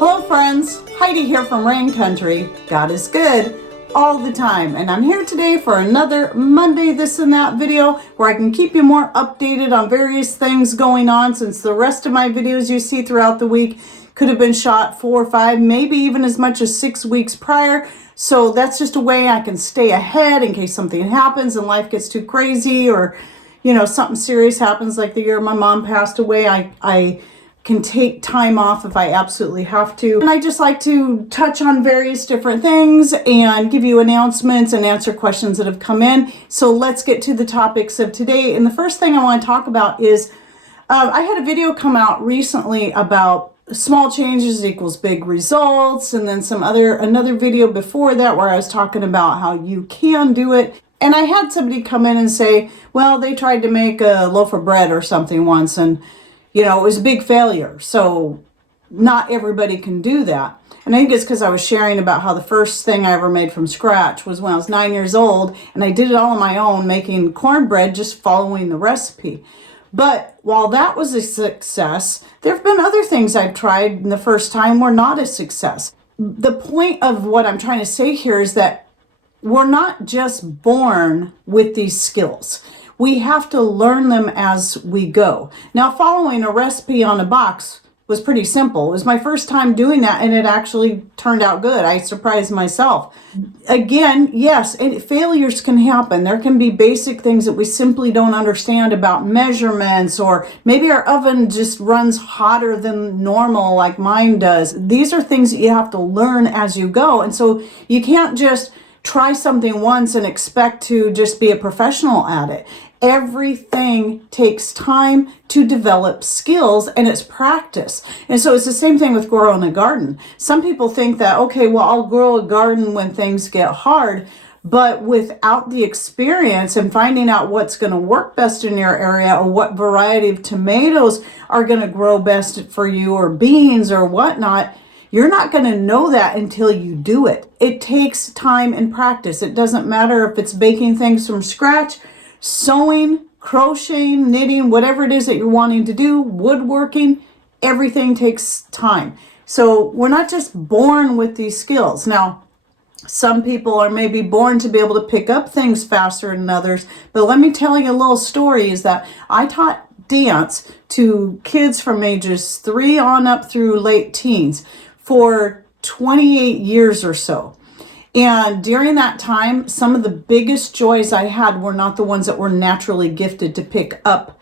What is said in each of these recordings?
Hello friends, Heidi here from Rain Country. God is good all the time, and I'm here today for another Monday This and That video where I can keep you more updated on various things going on, since the rest of my videos you see throughout the week could have been shot 4 or 5, maybe even as much as 6 weeks prior. So that's just a way I can stay ahead in case something happens and life gets too crazy, or something serious happens, like the year my mom passed away. I can take time off if I absolutely have to. And I just like to touch on various different things and give you announcements and answer questions that have come in. So let's get to the topics of today. And the first thing I want to talk about is I had a video come out recently about small changes equals big results, and then another video before that where I was talking about how you can do it. And I had somebody come in and say, well, they tried to make a loaf of bread or something once, and it was a big failure. So not everybody can do that. And I think it's because I was sharing about how the first thing I ever made from scratch was when I was 9 years old, and I did it all on my own, making cornbread, just following the recipe. But while that was a success, there have been other things I've tried the first time were not a success. The point of what I'm trying to say here is that we're not just born with these skills. We have to learn them as we go. Now, following a recipe on a box was pretty simple. It was my first time doing that, and it actually turned out good. I surprised myself. Again, yes, failures can happen. There can be basic things that we simply don't understand about measurements, or maybe our oven just runs hotter than normal like mine does. These are things that you have to learn as you go. And so you can't just try something once and expect to just be a professional at it. Everything takes time to develop skills, and it's practice. And so it's the same thing with growing a garden. Some people think that, okay, well, I'll grow a garden when things get hard, but without the experience and finding out what's going to work best in your area, or what variety of tomatoes are going to grow best for you, or beans or whatnot, you're not going to know that until you do it. It takes time and practice. It doesn't matter if it's baking things from scratch, sewing, crocheting, knitting, whatever it is that you're wanting to do, woodworking, everything takes time. So we're not just born with these skills. Now, some people are maybe born to be able to pick up things faster than others, but let me tell you a little story. Is that I taught dance to kids from ages 3 on up through late teens for 28 years or so. And during that time, some of the biggest joys I had were not the ones that were naturally gifted to pick up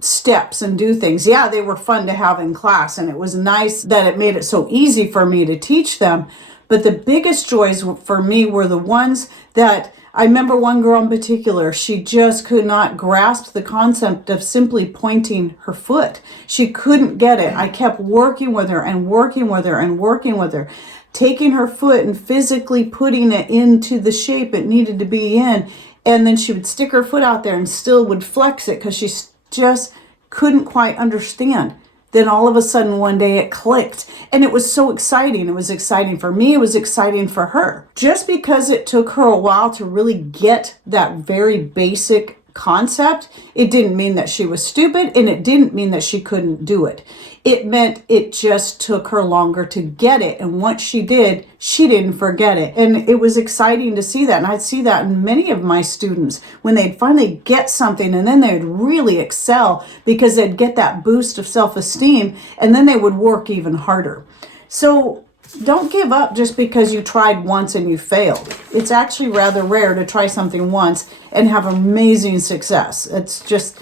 steps and do things. Yeah, they were fun to have in class, and it was nice that it made it so easy for me to teach them. But the biggest joys for me were the ones that I remember. One girl in particular, she just could not grasp the concept of simply pointing her foot. She couldn't get it. I kept working with her and working with her and working with her, taking her foot and physically putting it into the shape it needed to be in. And then she would stick her foot out there and still would flex it because she just couldn't quite understand. Then all of a sudden one day it clicked, and it was so exciting. It was exciting for me. It was exciting for her. Just because it took her a while to really get that very basic concept, it didn't mean that she was stupid, and it didn't mean that she couldn't do it. It meant it just took her longer to get it. And once she did, she didn't forget it. And it was exciting to see that. And I'd see that in many of my students when they'd finally get something, and then they'd really excel because they'd get that boost of self-esteem, and then they would work even harder. So don't give up just because you tried once and you failed. It's actually rather rare to try something once and have amazing success. It's just,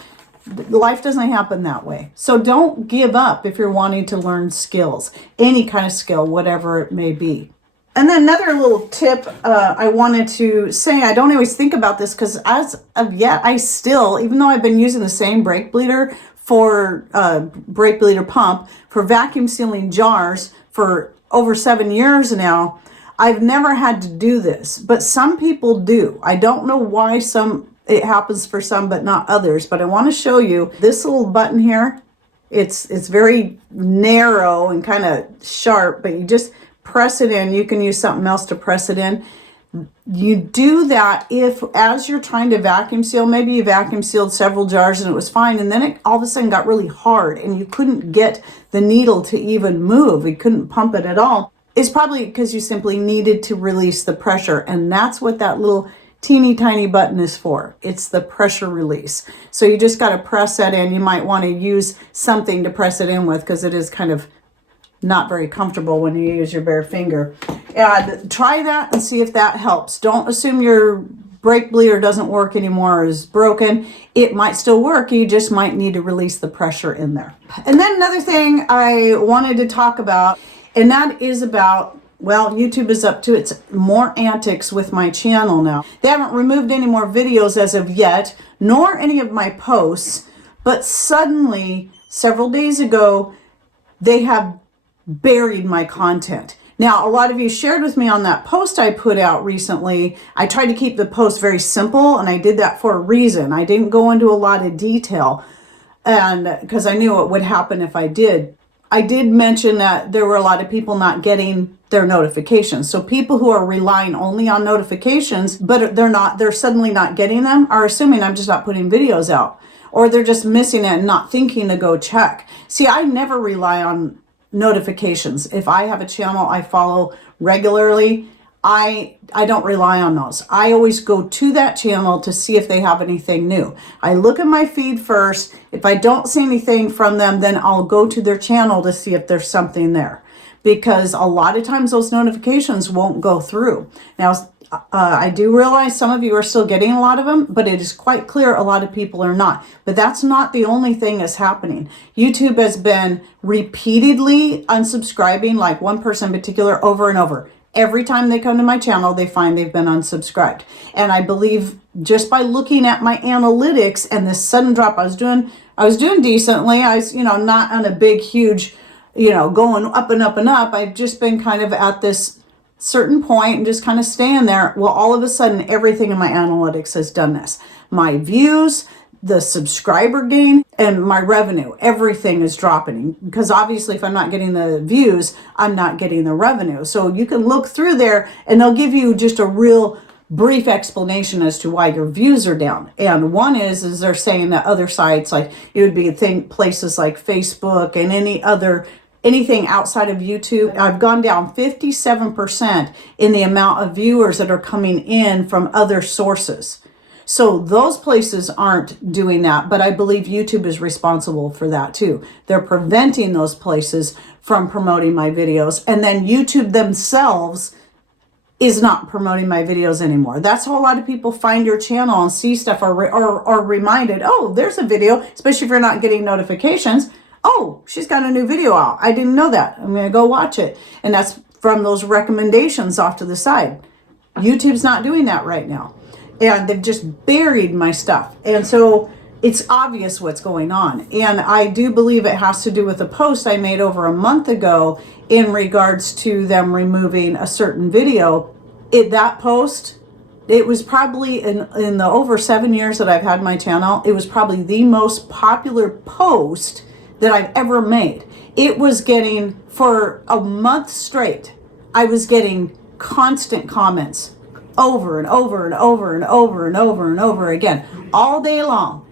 life doesn't happen that way. So don't give up if you're wanting to learn skills, any kind of skill, whatever it may be. And then another little tip I wanted to say, I don't always think about this because as of yet, I still, even though I've been using the same brake bleeder brake bleeder pump for vacuum sealing jars for over 7 years now, I've never had to do this, but some people do. I don't know why it happens for some but not others, but I want to show you this little button here. It's very narrow and kind of sharp, but you just press it in. You can use something else to press it in. You do that if, as you're trying to vacuum seal, maybe you vacuum sealed several jars and it was fine, and then it all of a sudden got really hard and you couldn't get the needle to even move. You couldn't pump it at all. It's probably because you simply needed to release the pressure, and that's what that little teeny tiny button is for. It's the pressure release. So you just got to press that in. You might want to use something to press it in with, because it is kind of not very comfortable when you use your bare finger. And try that and see if that helps. Don't assume your brake bleeder doesn't work anymore or is broken. It might still work. You just might need to release the pressure in there. And then another thing I wanted to talk about, and that is about, well, YouTube is up to its more antics with my channel now. They haven't removed any more videos as of yet, nor any of my posts, but suddenly, several days ago, they have buried my content. Now, a lot of you shared with me on that post I put out recently. I tried to keep the post very simple, and I did that for a reason. I didn't go into a lot of detail, and because I knew what would happen if I did. I did mention that there were a lot of people not getting their notifications. So people who are relying only on notifications, but they're suddenly not getting them, are assuming I'm just not putting videos out, or they're just missing it and not thinking to go check. See, I never rely on notifications. If I have a channel I follow regularly, I don't rely on those. I always go to that channel to see if they have anything new. I look at my feed first. If I don't see anything from them, then I'll go to their channel to see if there's something there, because a lot of times those notifications won't go through. Now, I do realize some of you are still getting a lot of them, but it is quite clear a lot of people are not. But that's not the only thing that's happening. YouTube has been repeatedly unsubscribing, like one person in particular, over and over. Every time they come to my channel, they find they've been unsubscribed. And I believe just by looking at my analytics and this sudden drop, I was doing decently. I was, not on a big, huge, going up and up and up. I've just been kind of at this certain point and just kind of staying there. Well, all of a sudden, everything in my analytics has done this. My views, the subscriber gain, and my revenue, everything is dropping, because obviously if I'm not getting the views, I'm not getting the revenue. So you can look through there and they'll give you just a real brief explanation as to why your views are down. And one is they're saying that other sites, like it would be places like Facebook and anything outside of YouTube, I've gone down 57% in the amount of viewers that are coming in from other sources. So those places aren't doing that, but I believe YouTube is responsible for that too. They're preventing those places from promoting my videos, and then YouTube themselves is not promoting my videos anymore. That's how a lot of people find your channel and see stuff, or are reminded, oh, there's a video, especially if you're not getting notifications. Oh, she's got a new video out. I didn't know that. I'm going to go watch it. And that's from those recommendations off to the side. YouTube's not doing that right now. And they've just buried my stuff. And so it's obvious what's going on. And I do believe it has to do with a post I made over a month ago in regards to them removing a certain video. That post, it was probably in the over 7 years that I've had my channel, it was probably the most popular post that I've ever made. It was getting, for a month straight, I was getting constant comments over and over and over and over and over and over again, all day long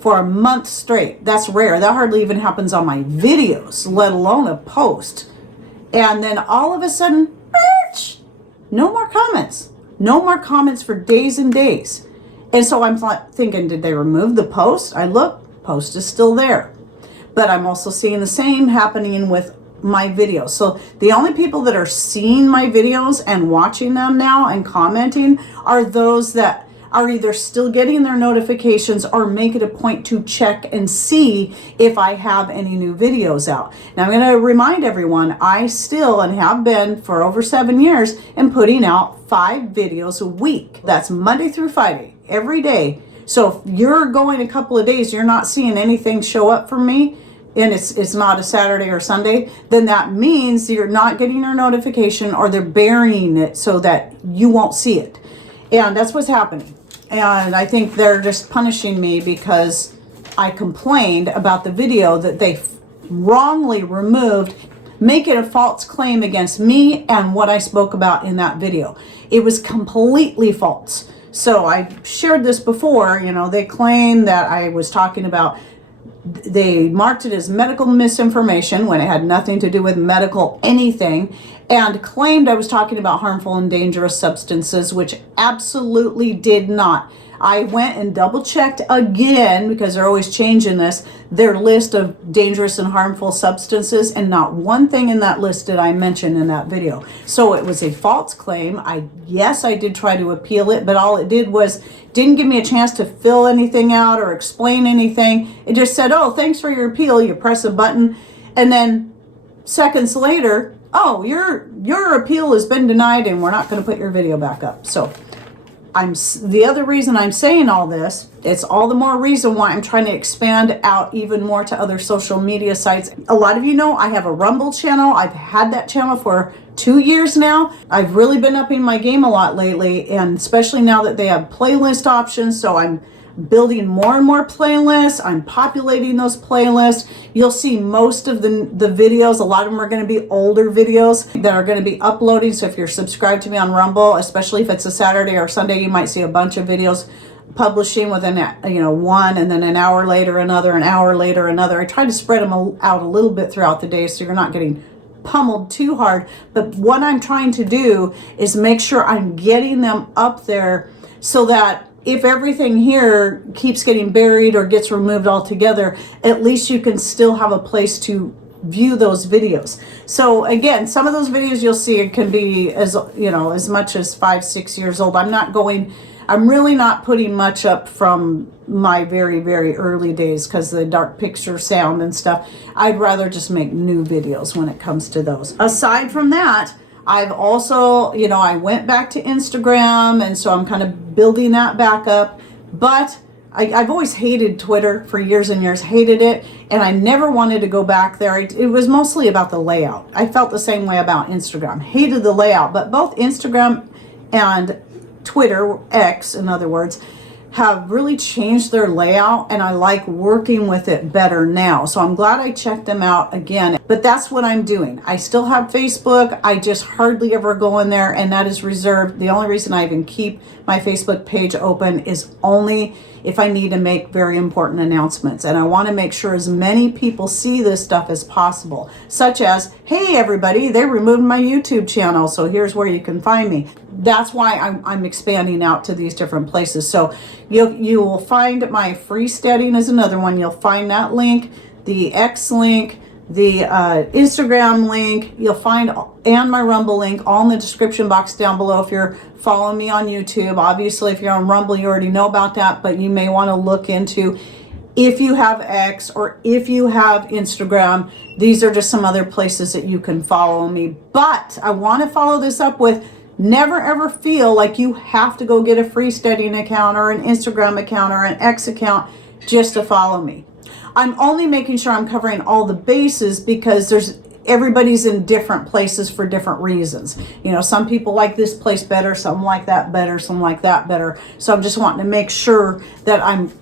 for a month straight. That's rare. That hardly even happens on my videos, let alone a post. And then all of a sudden, no more comments. No more comments for days and days. And so I'm thinking, did they remove the post? I look, post is still there. But I'm also seeing the same happening with my videos. So the only people that are seeing my videos and watching them now and commenting are those that are either still getting their notifications or make it a point to check and see if I have any new videos out. Now I'm going to remind everyone, I still, and have been for over 7 years, am putting out 5 videos a week. That's Monday through Friday, every day. So if you're going a couple of days, you're not seeing anything show up from me, and it's not a Saturday or Sunday, then that means you're not getting your notification, or they're burying it so that you won't see it. And that's what's happening. And I think they're just punishing me because I complained about the video that they wrongly removed, make it a false claim against me and what I spoke about in that video. It was completely false. So I shared this before, you know, they claim that I was talking about, they marked it as medical misinformation when it had nothing to do with medical anything, and claimed I was talking about harmful and dangerous substances, which absolutely did not. I went and double checked again, because they're always changing this, their list of dangerous and harmful substances, and not one thing in that list did I mention in that video. So it was a false claim. Yes, I did try to appeal it, but all it did was didn't give me a chance to fill anything out or explain anything. It just said, oh, thanks for your appeal. You press a button, and then seconds later, oh, your appeal has been denied and we're not going to put your video back up. So the other reason I'm saying all this, it's all the more reason why I'm trying to expand out even more to other social media sites. A lot of you know I have a Rumble channel. I've had that channel for 2 years now. I've really been upping my game a lot lately, and especially now that they have playlist options. So I'm building more and more playlists. I'm populating those playlists. You'll see most of the videos, a lot of them are going to be older videos that are going to be uploading. So if you're subscribed to me on Rumble, especially if it's a Saturday or Sunday, you might see a bunch of videos publishing within, you know, one, and then an hour later another, an hour later another. I try to spread them out a little bit throughout the day so you're not getting pummeled too hard. But what I'm trying to do is make sure I'm getting them up there so that if everything here keeps getting buried or gets removed altogether, at least you can still have a place to view those videos. So again, some of those videos you'll see, it can be as, you know, as much as 5-6 years old. I'm really not putting much up from my very, very early days because of the dark picture sound and stuff. I'd rather just make new videos when it comes to those. Aside from that, I've also, you know, I went back to Instagram, and so I'm kind of building that back up. But I've always hated Twitter for years and years, hated it, and I never wanted to go back there. It was mostly about the layout. I felt the same way about Instagram, hated the layout, but both Instagram and Twitter, X in other words, have really changed their layout, and I like working with it better now. So I'm glad I checked them out again. But that's what I'm doing. I still have Facebook. I just hardly ever go in there, and that is reserved. The only reason I even keep my Facebook page open is only if I need to make very important announcements. And I want to make sure as many people see this stuff as possible, such as, hey everybody, they removed my YouTube channel, so here's where you can find me. That's why I'm expanding out to these different places. So you will find my freesteading is another one. You'll find that link, the X link, the Instagram link, you'll find, and my Rumble link, all in the description box down below. If you're following me on YouTube, obviously if you're on Rumble, you already know about that, but you may want to look into, if you have X or if you have Instagram, these are just some other places that you can follow me. But I want to follow this up with, never ever feel like you have to go get a freesteading account or an Instagram account or an X account just to follow me. I'm only making sure I'm covering all the bases because everybody's in different places for different reasons. You know, some people like this place better, some like that better, some like that better. So I'm just wanting to make sure that I'm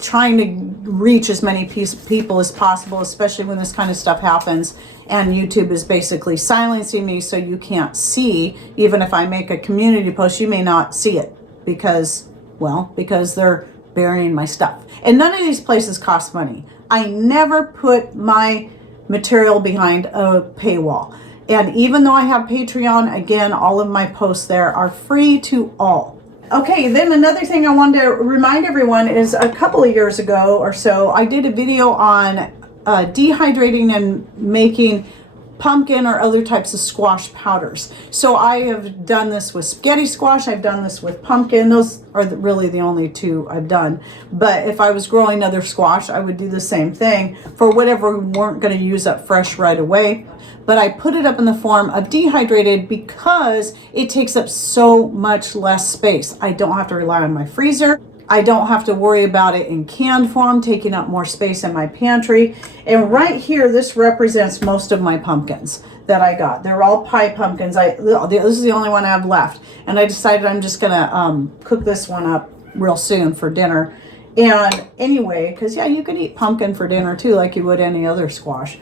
trying to reach as many people as possible, especially when this kind of stuff happens and YouTube is basically silencing me, so you can't see. Even if I make a community post, you may not see it because they're burying my stuff. And none of these places cost money. I never put my material behind a paywall. And even though I have Patreon, again, all of my posts there are free to all. Okay, then another thing I wanted to remind everyone is a couple of years ago or so, I did a video on dehydrating and making pumpkin or other types of squash powders. So I have done this with spaghetti squash, I've done this with pumpkin. Those are really the only two I've done. But if I was growing other squash, I would do the same thing for whatever we weren't going to use up fresh right away. But I put it up in the form of dehydrated because it takes up so much less space. I don't have to rely on my freezer. I don't have to worry about it in canned form, taking up more space in my pantry. And right here, this represents most of my pumpkins that I got. They're all pie pumpkins. This is the only one I have left. And I decided I'm just gonna cook this one up real soon for dinner. And anyway, because yeah, you can eat pumpkin for dinner too, like you would any other squash.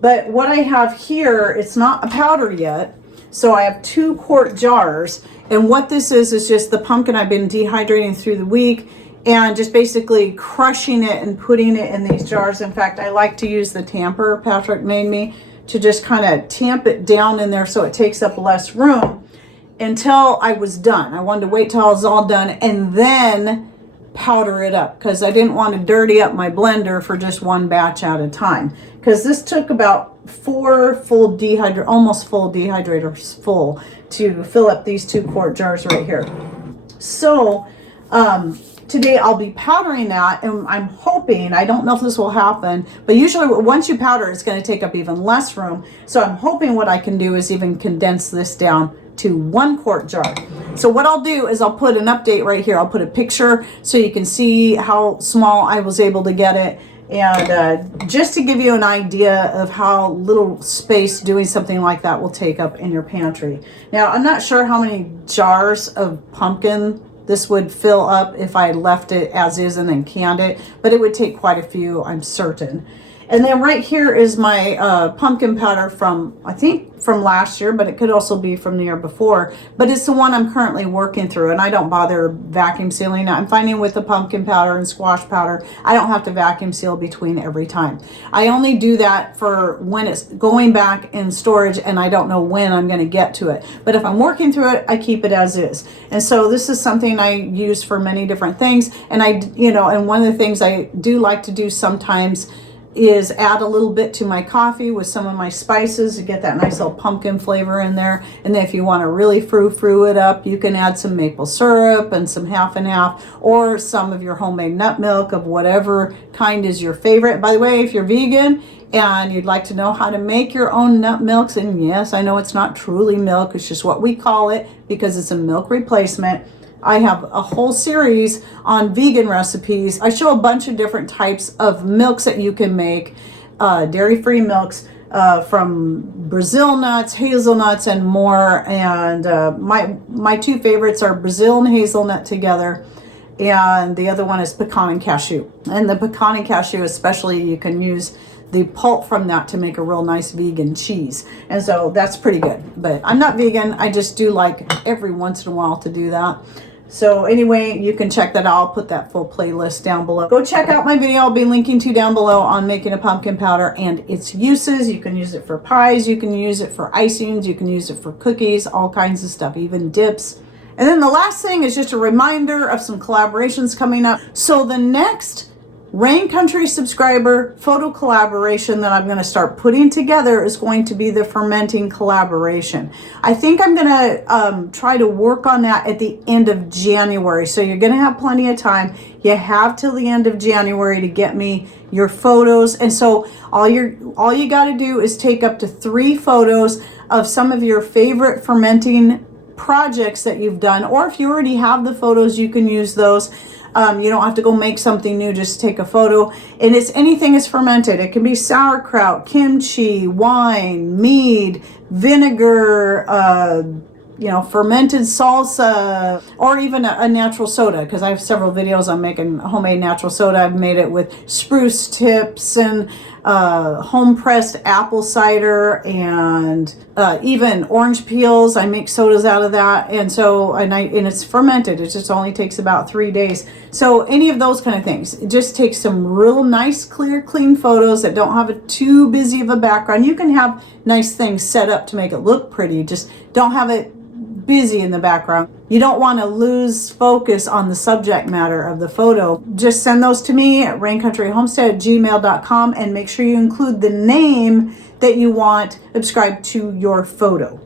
But what I have here, it's not a powder yet. So I have 2 quart jars, And what this is just the pumpkin I've been dehydrating through the week and just basically crushing it and putting it in these jars. In fact, I like to use the tamper Patrick made me to just kind of tamp it down in there so it takes up less room until I was done. I wanted to wait till I was all done and then powder it up because I didn't want to dirty up my blender for just one batch at a time. Because this took about almost full dehydrators full to fill up these 2-quart jars right here. So today I'll be powdering that, and I'm hoping, I don't know if this will happen, but usually once you powder, it's going to take up even less room. So I'm hoping what I can do is even condense this down to 1-quart jar. So what I'll do is I'll put an update right here. I'll put a picture so you can see how small I was able to get it. And just to give you an idea of how little space doing something like that will take up in your pantry. Now, I'm not sure how many jars of pumpkin this would fill up if I left it as is and then canned it, but it would take quite a few, I'm certain. And then right here is my pumpkin powder from, I think from last year, but it could also be from the year before. But it's the one I'm currently working through, and I don't bother vacuum sealing it. I'm finding with the pumpkin powder and squash powder, I don't have to vacuum seal between every time. I only do that for when it's going back in storage and I don't know when I'm going to get to it. But if I'm working through it, I keep it as is. And so this is something I use for many different things. And and one of the things I do like to do sometimes is add a little bit to my coffee with some of my spices to get that nice little pumpkin flavor in there. And then if you want to really frou-frou it up, you can add some maple syrup and some half and half, or some of your homemade nut milk of whatever kind is your favorite. By the way, if you're vegan and you'd like to know how to make your own nut milks, and yes, I know it's not truly milk, it's just what we call it because it's a milk replacement. I have a whole series on vegan recipes. I show a bunch of different types of milks that you can make, dairy-free milks from Brazil nuts, hazelnuts, and more. And my 2 favorites are Brazil and hazelnut together, and the other one is pecan and cashew. And the pecan and cashew especially, you can use the pulp from that to make a real nice vegan cheese. And so that's pretty good. But I'm not vegan. I just do like every once in a while to do that. So anyway, you can check that out. I'll put that full playlist down below. Go check out my video I'll be linking to down below on making a pumpkin powder and its uses. You can use it for pies, you can use it for icings, you can use it for cookies, all kinds of stuff, even dips. And then the last thing is just a reminder of some collaborations coming up. So the next Rain Country subscriber photo collaboration that I'm going to start putting together is going to be the fermenting collaboration. I think I'm going to try to work on that at the end of January. So you're going to have plenty of time. You have till the end of January to get me your photos. And so all you got to do is take up to 3 photos of some of your favorite fermenting projects that you've done. Or if you already have the photos, you can use those. You don't have to go make something new, just take a photo. And it's anything is fermented. It can be sauerkraut, kimchi, wine, mead, vinegar, fermented salsa, or even a natural soda, because I have several videos on making homemade natural soda. I've made it with spruce tips and home pressed apple cider and even orange peels. I make sodas out of that, and it's fermented. It just only takes about 3 days. So any of those kind of things, it just takes some real nice, clear, clean photos that don't have too busy of a background. You can have nice things set up to make it look pretty. Just don't have it busy in the background. You don't want to lose focus on the subject matter of the photo. Just send those to me at raincountryhomestead@gmail.com and make sure you include the name that you want subscribed to your photo.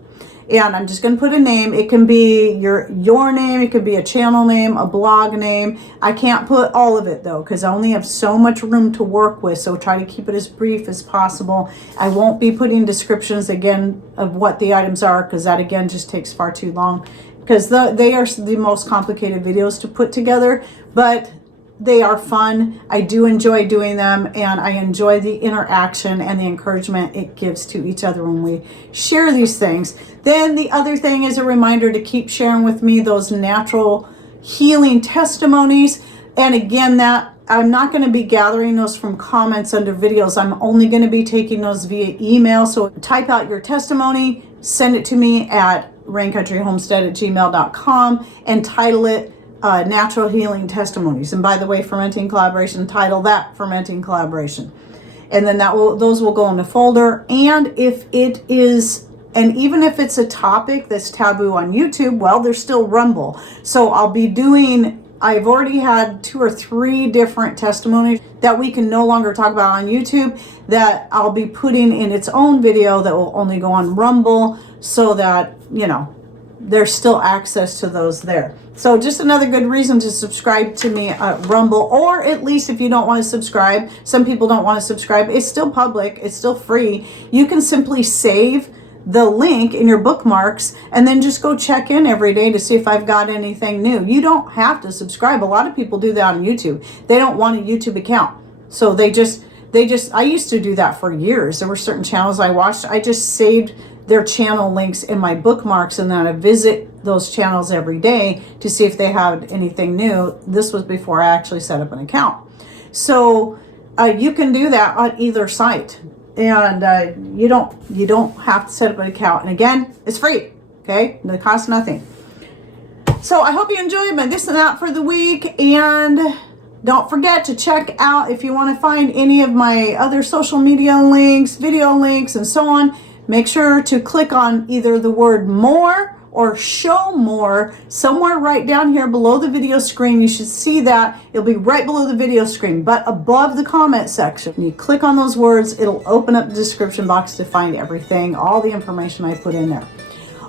And I'm just going to put a name. It can be your name. It could be a channel name, a blog name. I can't put all of it though, because I only have so much room to work with. So try to keep it as brief as possible. I won't be putting descriptions again of what the items are, because that again just takes far too long, because they are the most complicated videos to put together, but they are fun. I do enjoy doing them, and I enjoy the interaction and the encouragement it gives to each other when we share these things. Then the other thing is a reminder to keep sharing with me those natural healing testimonies. And again, that I'm not going to be gathering those from comments under videos. I'm only going to be taking those via email. So type out your testimony, send it to me at raincountryhomestead@gmail.com and title it Natural Healing Testimonies. And by the way, Fermenting Collaboration, title that Fermenting Collaboration. And then those will go in the folder. And if it is, and even if it's a topic that's taboo on YouTube, well, there's still Rumble. So I'll be doing, I've already had 2 or 3 different testimonies that we can no longer talk about on YouTube that I'll be putting in its own video that will only go on Rumble, so that, you know, there's still access to those there. So just another good reason to subscribe to me at Rumble, or at least if you don't want to subscribe, some people don't want to subscribe, it's still public, it's still free. You can simply save the link in your bookmarks and then just go check in every day to see if I've got anything new. You don't have to subscribe. A lot of people do that on YouTube. They don't want a YouTube account. So they just, I used to do that for years. There were certain channels I watched. I just saved their channel links in my bookmarks, and then I visit those channels every day to see if they have anything new. This was before I actually set up an account. So you can do that on either site, and you don't have to set up an account. And again, it's free. Okay, it costs nothing. So I hope you enjoyed my this and that for the week, and don't forget to check out, if you want to find any of my other social media links, video links, and so on. Make sure to click on either the word more or show more somewhere right down here below the video screen. You should see that. It'll be right below the video screen, but above the comment section. When you click on those words, it'll open up the description box to find everything, all the information I put in there.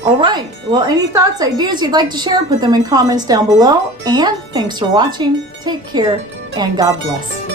All right. Well, any thoughts, ideas you'd like to share, put them in comments down below. And thanks for watching. Take care and God bless.